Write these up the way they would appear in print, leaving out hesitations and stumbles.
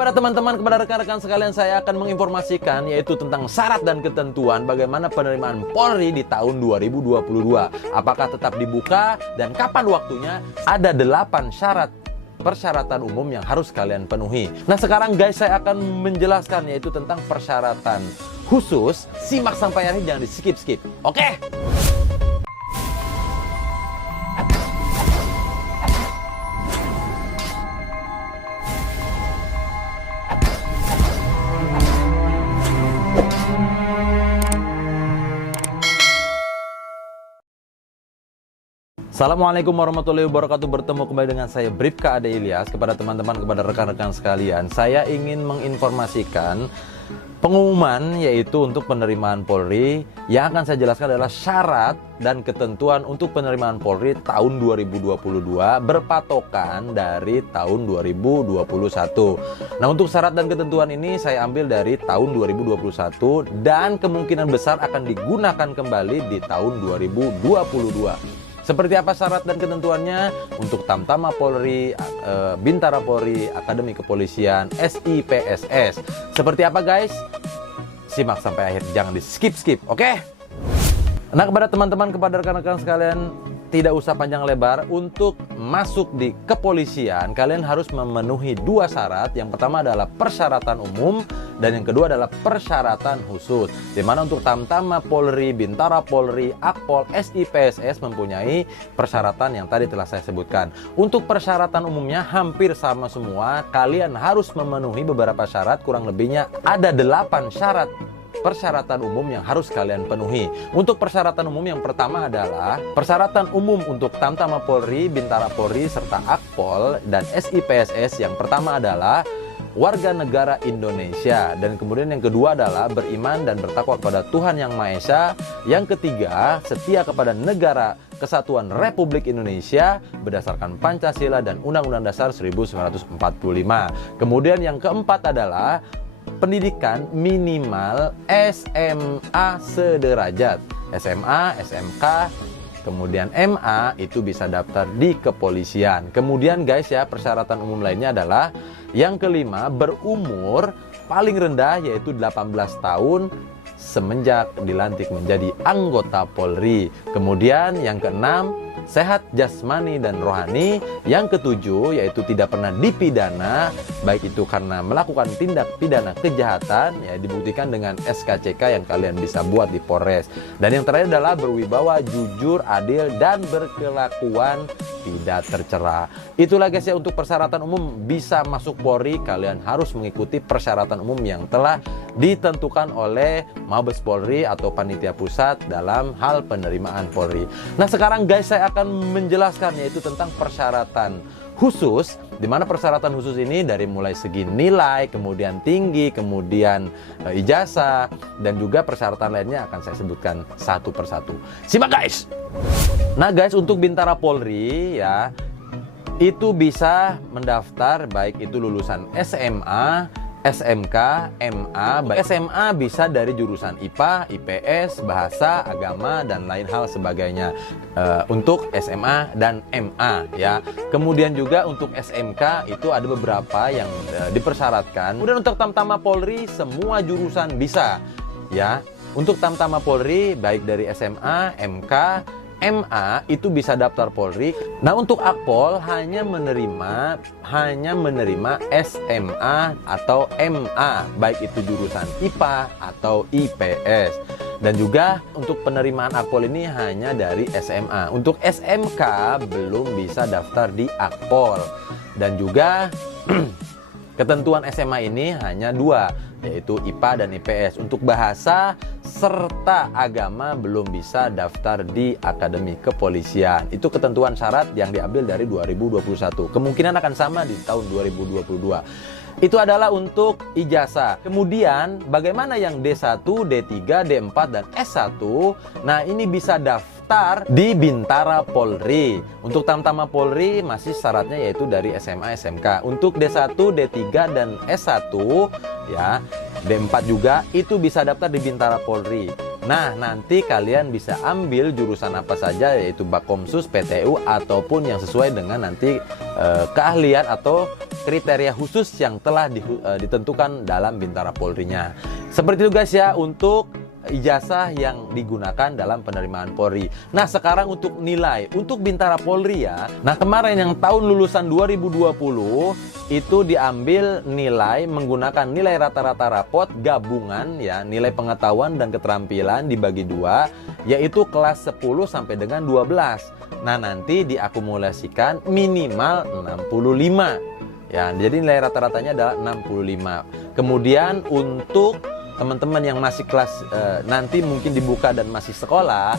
Pada teman-teman, kepada rekan-rekan sekalian, saya akan menginformasikan yaitu tentang syarat dan ketentuan bagaimana penerimaan Polri di tahun 2022. Apakah tetap dibuka dan kapan waktunya? Ada 8 syarat persyaratan umum yang harus kalian penuhi. Nah, sekarang guys, saya akan menjelaskan yaitu tentang persyaratan khusus. Simak sampai akhir, jangan di skip-skip. Oke? Assalamualaikum warahmatullahi wabarakatuh. Bertemu kembali dengan saya Bribka Ade Ilyas. Kepada teman-teman, kepada rekan-rekan sekalian, saya ingin menginformasikan pengumuman yaitu untuk penerimaan Polri. Yang akan saya jelaskan adalah syarat dan ketentuan untuk penerimaan Polri tahun 2022 berpatokan dari tahun 2021. Nah, untuk syarat dan ketentuan ini saya ambil dari tahun 2021 dan kemungkinan besar akan digunakan kembali di tahun 2022. Seperti apa syarat dan ketentuannya untuk Tamtama Polri, Bintara Polri, Akademi Kepolisian, SIPSS. Seperti apa guys? Simak sampai akhir, jangan di skip-skip, oke? Nah, kepada teman-teman, kepada rekan-rekan sekalian, tidak usah panjang lebar. Untuk masuk di kepolisian, kalian harus memenuhi 2 syarat. Yang pertama adalah persyaratan umum dan yang kedua adalah persyaratan khusus. Dimana untuk Tamtama Polri, Bintara Polri, Akpol, SIPSS mempunyai persyaratan yang tadi telah saya sebutkan. Untuk persyaratan umumnya hampir sama semua. Kalian harus memenuhi beberapa syarat, kurang lebihnya ada 8 syarat persyaratan umum yang harus kalian penuhi. Untuk persyaratan umum yang pertama adalah persyaratan umum untuk Tamtama Polri, Bintara Polri, serta Akpol dan SIPSS. Yang pertama adalah warga negara Indonesia, dan kemudian yang kedua adalah beriman dan bertakwa kepada Tuhan Yang Maha Esa. Yang ketiga, setia kepada negara Kesatuan Republik Indonesia berdasarkan Pancasila dan Undang-Undang Dasar 1945. Kemudian yang keempat adalah pendidikan minimal SMA sederajat. SMA, SMK, kemudian MA itu bisa daftar di kepolisian. Kemudian guys ya, persyaratan umum lainnya adalah yang kelima, berumur paling rendah yaitu 18 tahun semenjak dilantik menjadi anggota Polri. Kemudian yang keenam, sehat jasmani dan rohani. Yang ketujuh yaitu tidak pernah dipidana, baik itu karena melakukan tindak pidana kejahatan, ya dibuktikan dengan SKCK yang kalian bisa buat di Polres. Dan yang terakhir adalah berwibawa, jujur, adil, dan berkelakuan tidak tercela. Itulah guys ya, untuk persyaratan umum bisa masuk Polri, kalian harus mengikuti persyaratan umum yang telah ditentukan oleh Mabes Polri atau Panitia Pusat dalam hal penerimaan Polri. Nah, sekarang guys saya akan menjelaskan yaitu tentang persyaratan khusus, di mana persyaratan khusus ini dari mulai segi nilai, kemudian tinggi, kemudian ijazah, dan juga persyaratan lainnya akan saya sebutkan satu persatu. Simak guys! Nah guys, untuk Bintara Polri ya, itu bisa mendaftar baik itu lulusan SMA, SMK, MA. SMA bisa dari jurusan IPA, IPS, bahasa, agama, dan lain hal sebagainya. Untuk SMA dan MA ya. Kemudian juga untuk SMK itu ada beberapa yang dipersyaratkan. Kemudian untuk Tamtama Polri semua jurusan bisa ya. Untuk Tamtama Polri baik dari SMA, MK, MA itu bisa daftar Polri. Nah, untuk Akpol hanya menerima SMA atau MA, baik itu jurusan IPA atau IPS. Dan juga untuk penerimaan Akpol ini hanya dari SMA. Untuk SMK belum bisa daftar di Akpol. Dan juga ketentuan SMA ini hanya 2, yaitu IPA dan IPS. Untuk bahasa serta agama belum bisa daftar di Akademi Kepolisian. Itu ketentuan syarat yang diambil dari 2021. Kemungkinan akan sama di tahun 2022. Itu adalah untuk ijazah. Kemudian bagaimana yang D1, D3, D4, dan S1? Nah, ini bisa daftar di Bintara Polri. Untuk Tamtama Polri masih syaratnya yaitu dari SMA, SMK. Untuk D1, D3, dan S1 ya, D4 juga itu bisa daftar di Bintara Polri. Nah, nanti kalian bisa ambil jurusan apa saja, yaitu Bakomsus, PTU, ataupun yang sesuai dengan nanti keahlian atau kriteria khusus yang telah ditentukan dalam Bintara Polri-nya. Seperti itu guys ya untuk ijazah yang digunakan dalam penerimaan Polri. Nah sekarang untuk nilai untuk Bintara Polri ya. Nah kemarin yang tahun lulusan 2020 itu diambil nilai menggunakan nilai rata-rata rapot gabungan ya, nilai pengetahuan dan keterampilan dibagi 2, yaitu kelas 10 sampai dengan 12. Nah nanti diakumulasikan minimal 65 ya, jadi nilai rata-ratanya adalah 65. Kemudian untuk teman-teman yang masih kelas nanti mungkin dibuka dan masih sekolah,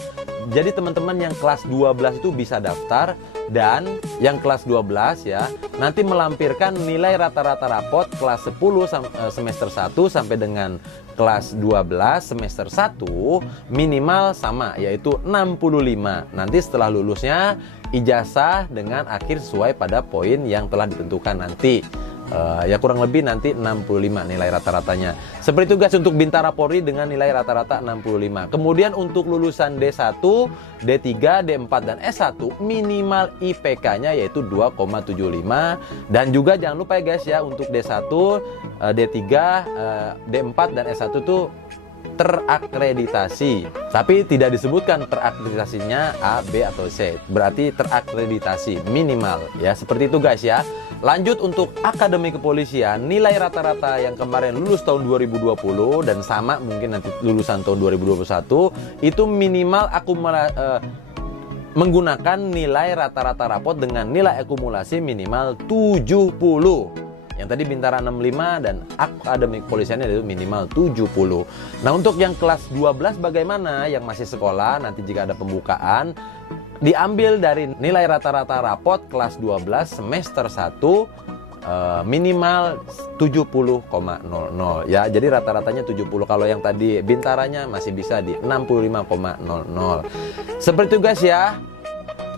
jadi teman-teman yang kelas 12 itu bisa daftar, dan yang kelas 12 ya nanti melampirkan nilai rata-rata rapot kelas 10 semester 1 sampai dengan kelas 12 semester 1 minimal sama, yaitu 65. Nanti setelah lulusnya ijazah dengan akhir sesuai pada poin yang telah ditentukan nanti. Ya kurang lebih nanti 65 nilai rata-ratanya. Seperti itu guys untuk Bintara Polri dengan nilai rata-rata 65. Kemudian untuk lulusan D1, D3, D4 dan S1 minimal IPK-nya yaitu 2,75. Dan juga jangan lupa ya guys ya untuk D1, D3, D4 dan S1 itu terakreditasi, tapi tidak disebutkan terakreditasinya A, B atau C. Berarti terakreditasi minimal ya. Seperti itu guys ya. Lanjut untuk Akademi Kepolisian, nilai rata-rata yang kemarin lulus tahun 2020 dan sama mungkin nanti lulusan tahun 2021 itu minimal menggunakan nilai rata-rata rapot dengan nilai akumulasi minimal 70. Yang tadi Bintara 65 dan Akademi Kepolisiannya itu minimal 70. Nah untuk yang kelas 12 bagaimana? Yang masih sekolah nanti jika ada pembukaan diambil dari nilai rata-rata rapot kelas 12 semester 1 minimal 70,00 ya. Jadi rata-ratanya 70. Kalau yang tadi Bintaranya masih bisa di 65,00. Seperti itu guys ya.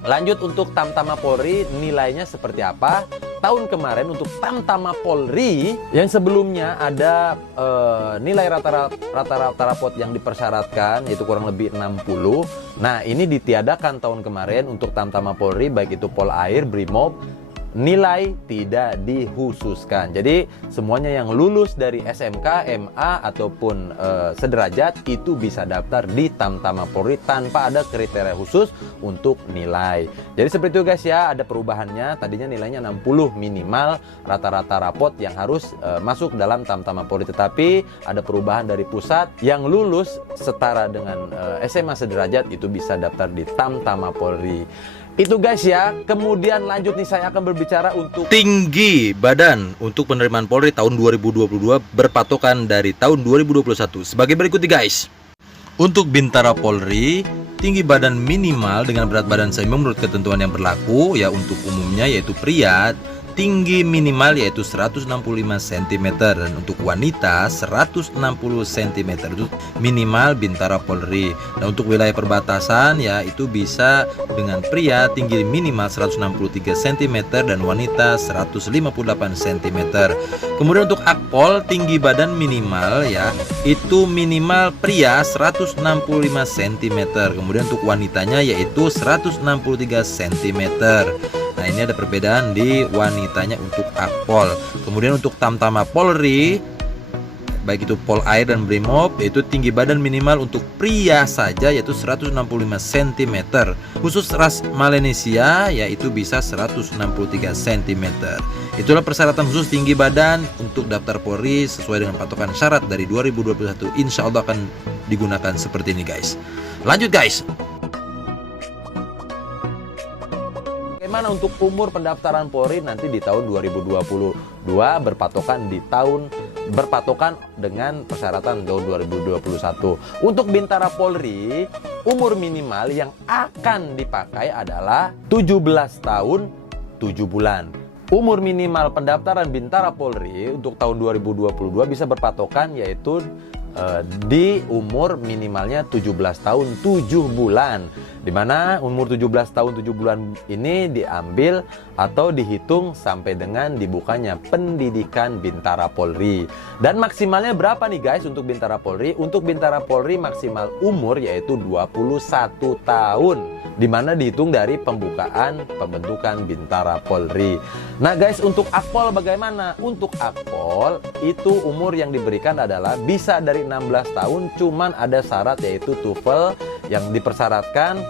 Lanjut untuk Tamtama Polri nilainya seperti apa? Tahun kemarin untuk Tamtama Polri yang sebelumnya ada nilai rata-rata rapot yang dipersyaratkan yaitu kurang lebih 60. Nah ini ditiadakan tahun kemarin untuk Tamtama Polri baik itu Polair, Brimob, nilai tidak dikhususkan. Jadi semuanya yang lulus dari SMK, MA ataupun sederajat itu bisa daftar di Tamtama Polri tanpa ada kriteria khusus untuk nilai. Jadi seperti itu guys ya, ada perubahannya. Tadinya nilainya 60 minimal rata-rata rapot yang harus masuk dalam Tamtama Polri, tetapi ada perubahan dari pusat yang lulus setara dengan SMA sederajat itu bisa daftar di Tamtama Polri. Itu guys ya. Kemudian lanjut nih saya akan berbicara untuk tinggi badan untuk penerimaan Polri tahun 2022 berpatokan dari tahun 2021 sebagai berikut nih guys. Untuk Bintara Polri, tinggi badan minimal dengan berat badan seimbang menurut ketentuan yang berlaku ya untuk umumnya yaitu pria tinggi minimal yaitu 165 cm dan untuk wanita 160 cm itu minimal Bintara Polri. Dan untuk wilayah perbatasan ya itu bisa dengan pria tinggi minimal 163 cm dan wanita 158 cm. Kemudian untuk Akpol tinggi badan minimal ya itu minimal pria 165 cm. Kemudian untuk wanitanya yaitu 163 cm. Nah ini ada perbedaan di wanitanya untuk Akpol. Kemudian untuk Tamtama Polri baik itu Polair dan Brimob yaitu tinggi badan minimal untuk pria saja yaitu 165 cm. Khusus ras Melanesia yaitu bisa 163 cm. Itulah persyaratan khusus tinggi badan untuk daftar Polri sesuai dengan patokan syarat dari 2021. Insya Allah akan digunakan seperti ini guys. Lanjut guys. Bagaimana untuk umur pendaftaran Polri nanti di tahun 2022 berpatokan dengan persyaratan tahun 2021. Untuk Bintara Polri, umur minimal yang akan dipakai adalah 17 tahun 7 bulan. Umur minimal pendaftaran Bintara Polri untuk tahun 2022 bisa berpatokan yaitu di umur minimalnya 17 tahun 7 bulan, dimana umur 17 tahun 7 bulan ini diambil atau dihitung sampai dengan dibukanya pendidikan Bintara Polri. Dan maksimalnya berapa nih guys untuk Bintara Polri? Untuk Bintara Polri maksimal umur yaitu 21 tahun, dimana dihitung dari pembukaan pembentukan Bintara Polri. Nah guys, untuk Akpol bagaimana? Untuk Akpol itu umur yang diberikan adalah bisa dari 16 tahun, cuman ada syarat yaitu TOEFL yang dipersyaratkan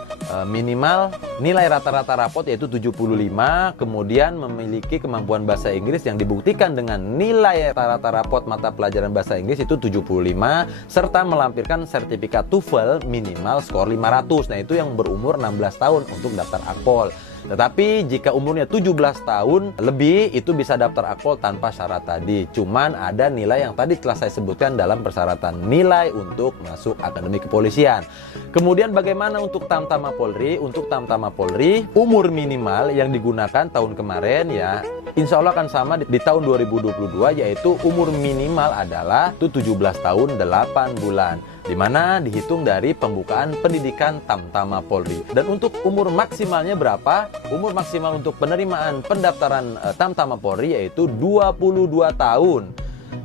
minimal nilai rata-rata rapot yaitu 75, kemudian memiliki kemampuan bahasa Inggris yang dibuktikan dengan nilai rata-rata rapot mata pelajaran bahasa Inggris itu 75, serta melampirkan sertifikat TOEFL minimal skor 500. Nah itu yang berumur 16 tahun untuk daftar Akpol. Tetapi jika umurnya 17 tahun lebih itu bisa daftar Akpol tanpa syarat tadi. Cuman ada nilai yang tadi telah saya sebutkan dalam persyaratan nilai untuk masuk Akademi Kepolisian. Kemudian bagaimana untuk Tamtama Polri? Untuk Tamtama Polri umur minimal yang digunakan tahun kemarin ya insya Allah akan sama di tahun 2022, yaitu umur minimal adalah 17 tahun 8 bulan, dimana dihitung dari pembukaan pendidikan Tamtama Polri. Dan untuk umur maksimalnya berapa? Umur maksimal untuk penerimaan pendaftaran Tamtama Polri yaitu 22 tahun.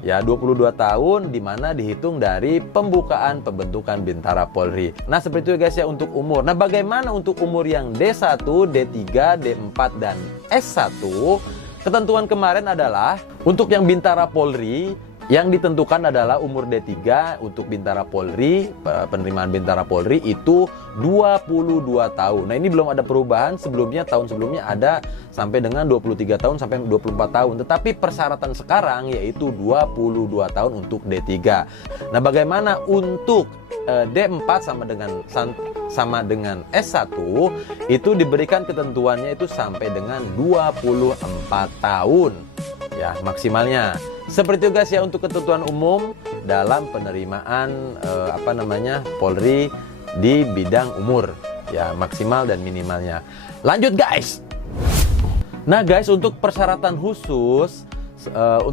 Ya 22 tahun dimana dihitung dari pembukaan pembentukan Bintara Polri. Nah seperti itu guys ya untuk umur. Nah bagaimana untuk umur yang D1, D3, D4 dan S1? Ketentuan kemarin adalah untuk yang Bintara Polri yang ditentukan adalah umur D3 untuk Bintara Polri, penerimaan Bintara Polri itu 22 tahun. Nah ini belum ada perubahan, sebelumnya tahun sebelumnya ada sampai dengan 23 tahun sampai 24 tahun. Tetapi persyaratan sekarang yaitu 22 tahun untuk D3. Nah bagaimana untuk D4 sama dengan S1 itu diberikan ketentuannya itu sampai dengan 24 tahun ya maksimalnya. Seperti itu guys ya untuk ketentuan umum dalam penerimaan Polri di bidang umur ya maksimal dan minimalnya. Lanjut guys. Nah guys, untuk persyaratan khusus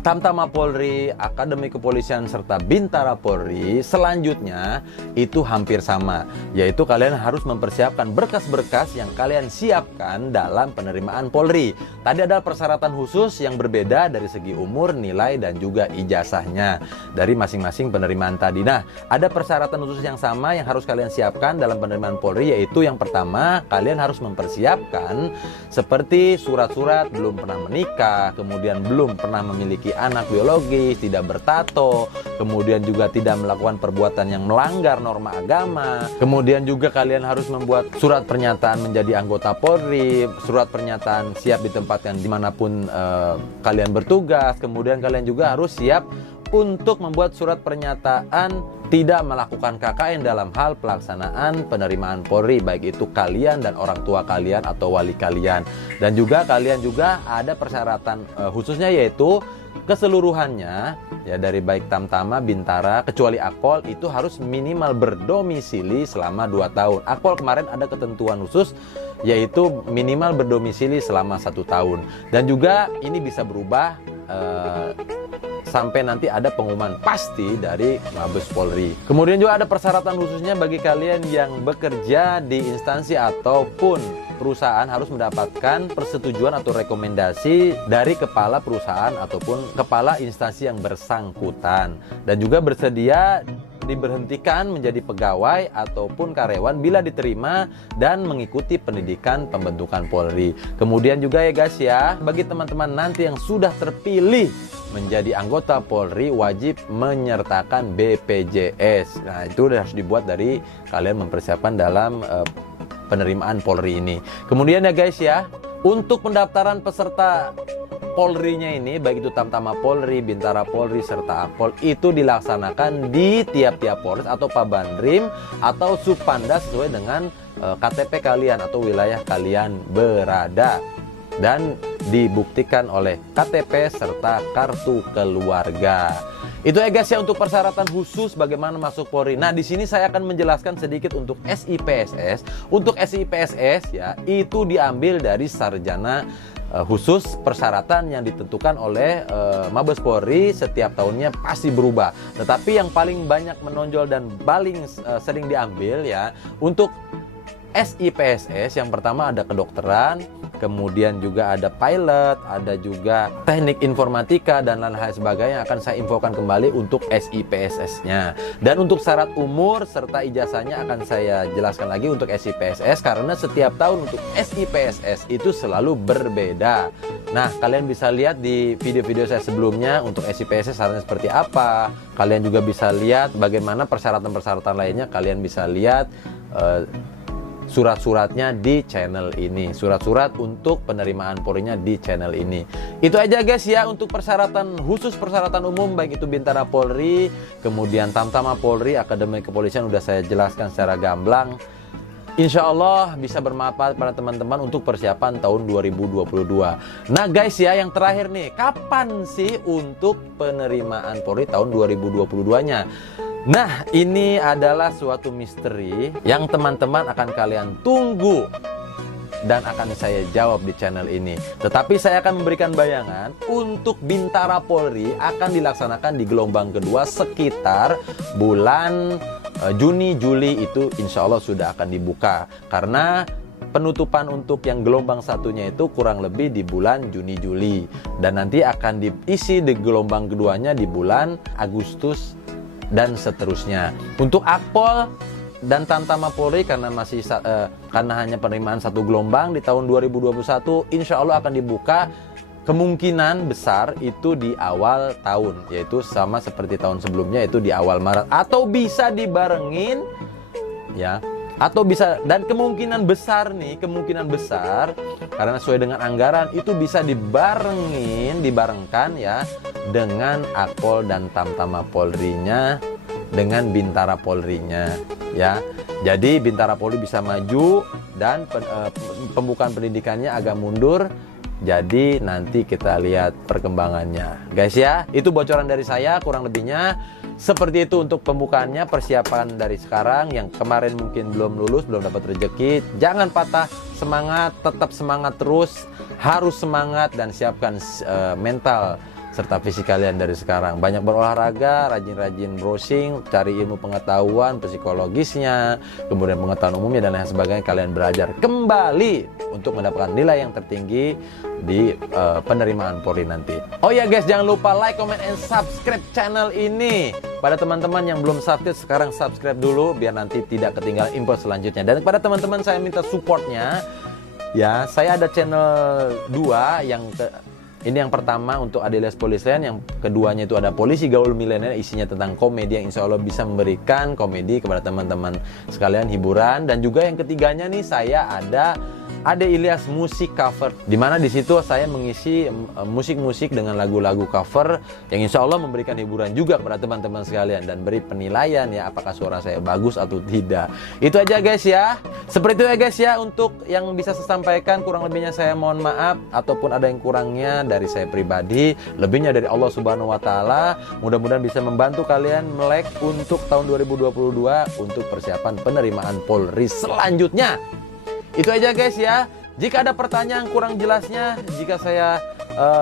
Tamtama Polri, Akademi Kepolisian serta Bintara Polri selanjutnya itu hampir sama, yaitu kalian harus mempersiapkan berkas-berkas yang kalian siapkan dalam penerimaan Polri. Tadi ada persyaratan khusus yang berbeda dari segi umur, nilai dan juga ijazahnya dari masing-masing penerimaan tadi. Nah, ada persyaratan khusus yang sama yang harus kalian siapkan dalam penerimaan Polri, yaitu yang pertama, kalian harus mempersiapkan seperti surat-surat belum pernah menikah, kemudian belum pernah memiliki anak biologis, tidak bertato, kemudian juga tidak melakukan perbuatan yang melanggar norma agama. Kemudian juga kalian harus membuat surat pernyataan menjadi anggota Polri, surat pernyataan siap ditempatkan dimanapun kalian bertugas. Kemudian kalian juga harus siap untuk membuat surat pernyataan tidak melakukan KKN dalam hal pelaksanaan penerimaan Polri, baik itu kalian dan orang tua kalian atau wali kalian. Dan juga kalian juga ada persyaratan khususnya yaitu keseluruhannya ya dari baik Tamtama, Bintara, kecuali Akpol itu harus minimal berdomisili selama 2 tahun. Akpol kemarin ada ketentuan khusus yaitu minimal berdomisili selama 1 tahun. Dan juga ini bisa berubah sampai nanti ada pengumuman pasti dari Mabes Polri. Kemudian juga ada persyaratan khususnya bagi kalian yang bekerja di instansi ataupun perusahaan harus mendapatkan persetujuan atau rekomendasi dari kepala perusahaan ataupun kepala instansi yang bersangkutan, dan juga bersedia diberhentikan menjadi pegawai ataupun karyawan bila diterima dan mengikuti pendidikan pembentukan Polri. Kemudian juga ya guys ya, bagi teman-teman nanti yang sudah terpilih menjadi anggota Polri wajib menyertakan BPJS. Nah itu harus dibuat dari kalian mempersiapkan dalam penerimaan Polri ini. Kemudian ya guys ya, untuk pendaftaran peserta Polri-nya ini, baik itu Tamtama Polri, Bintara Polri, serta Akpol, itu dilaksanakan di tiap-tiap Polres atau Pabandrim atau Supanda sesuai dengan KTP kalian atau wilayah kalian berada. Dan dibuktikan oleh KTP serta kartu keluarga. Itu ya guys ya untuk persyaratan khusus bagaimana masuk Polri. Nah, di sini saya akan menjelaskan sedikit untuk SIPSS. Untuk SIPSS ya, itu diambil dari sarjana khusus persyaratan yang ditentukan oleh Mabes Polri setiap tahunnya pasti berubah. Tetapi yang paling banyak menonjol dan paling sering diambil ya untuk SIPSS yang pertama ada kedokteran, kemudian juga ada pilot, ada juga teknik informatika dan lain-lain sebagainya yang akan saya infokan kembali untuk SIPSS-nya. Dan untuk syarat umur serta ijazahnya akan saya jelaskan lagi untuk SIPSS karena setiap tahun untuk SIPSS itu selalu berbeda. Nah, kalian bisa lihat di video-video saya sebelumnya untuk SIPSS syaratnya seperti apa. Kalian juga bisa lihat bagaimana persyaratan-persyaratan lainnya, kalian bisa lihat surat-suratnya di channel ini, surat-surat untuk penerimaan Polri-nya di channel ini. Itu aja guys ya untuk persyaratan khusus, persyaratan umum baik itu Bintara Polri, kemudian Tamtama Polri, Akademi Kepolisian udah saya jelaskan secara gamblang. Insya Allah bisa bermanfaat pada teman-teman untuk persiapan tahun 2022. Nah guys ya, yang terakhir nih, kapan sih untuk penerimaan Polri tahun 2022-nya? Nah, ini adalah suatu misteri yang teman-teman akan kalian tunggu dan akan saya jawab di channel ini. Tetapi saya akan memberikan bayangan untuk Bintara Polri akan dilaksanakan di gelombang kedua sekitar bulan Juni, Juli itu insya Allah sudah akan dibuka. Karena penutupan untuk yang gelombang satunya itu kurang lebih di bulan Juni, Juli. Dan nanti akan diisi di gelombang keduanya di bulan Agustus dan seterusnya. Untuk Akpol dan Tamtama Polri karena masih karena hanya penerimaan satu gelombang di tahun 2021, insya Allah akan dibuka kemungkinan besar itu di awal tahun, yaitu sama seperti tahun sebelumnya itu di awal Maret, atau bisa dibarengin ya, atau bisa, dan kemungkinan besar nih, kemungkinan besar karena sesuai dengan anggaran itu bisa dibarengkan ya dengan Akpol dan Tamtama Polri-nya dengan Bintara Polri-nya ya. Jadi Bintara Polri bisa maju dan pembukaan pendidikannya agak mundur. Jadi nanti kita lihat perkembangannya guys ya. Itu bocoran dari saya kurang lebihnya. Seperti itu untuk pembukaannya, persiapan dari sekarang. Yang kemarin mungkin belum lulus, belum dapat rezeki, jangan patah semangat, tetap semangat terus. Harus semangat dan siapkan mental serta fisik kalian dari sekarang. Banyak berolahraga, rajin-rajin browsing, cari ilmu pengetahuan psikologisnya, kemudian pengetahuan umumnya dan lain sebagainya. Kalian belajar kembali untuk mendapatkan nilai yang tertinggi di penerimaan Polri nanti. Oh ya guys, jangan lupa like, comment, and subscribe channel ini. Pada teman-teman yang belum subscribe, sekarang subscribe dulu biar nanti tidak ketinggalan info selanjutnya. Dan kepada teman-teman saya minta supportnya ya. Saya ada channel 2 ini yang pertama untuk Adelias Polisland, yang keduanya itu ada Polisi Gaul Milenial, isinya tentang komedi yang insya Allah bisa memberikan komedi kepada teman-teman sekalian, hiburan. Dan juga yang ketiganya nih, saya ada Ade Ilyas Musik Cover, dimana di situ saya mengisi musik-musik dengan lagu-lagu cover yang insya Allah memberikan hiburan juga kepada teman-teman sekalian dan beri penilaian ya apakah suara saya bagus atau tidak. Itu aja guys ya. Seperti itu ya guys ya untuk yang bisa saya sampaikan. Kurang lebihnya saya mohon maaf, ataupun ada yang kurangnya dari saya pribadi, lebihnya dari Allah Subhanahu wa taala. Mudah-mudahan bisa membantu kalian melek untuk tahun 2022 untuk persiapan penerimaan Polri selanjutnya. Itu aja guys ya. Jika ada pertanyaan kurang jelasnya, jika saya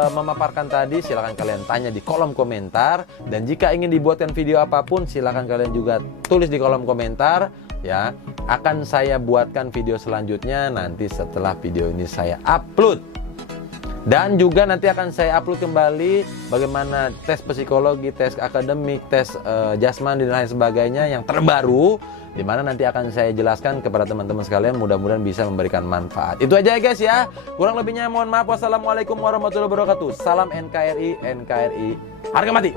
memaparkan tadi, silahkan kalian tanya di kolom komentar. Dan jika ingin dibuatkan video apapun, silahkan kalian juga tulis di kolom komentar ya. Akan saya buatkan video selanjutnya nanti setelah video ini saya upload. Dan juga nanti akan saya upload kembali bagaimana tes psikologi, tes akademik, tes jasmani dan lain sebagainya yang terbaru, dimana nanti akan saya jelaskan kepada teman-teman sekalian. Mudah-mudahan bisa memberikan manfaat. Itu aja guys ya. Kurang lebihnya mohon maaf. Wassalamualaikum warahmatullahi wabarakatuh. Salam NKRI, NKRI harga mati.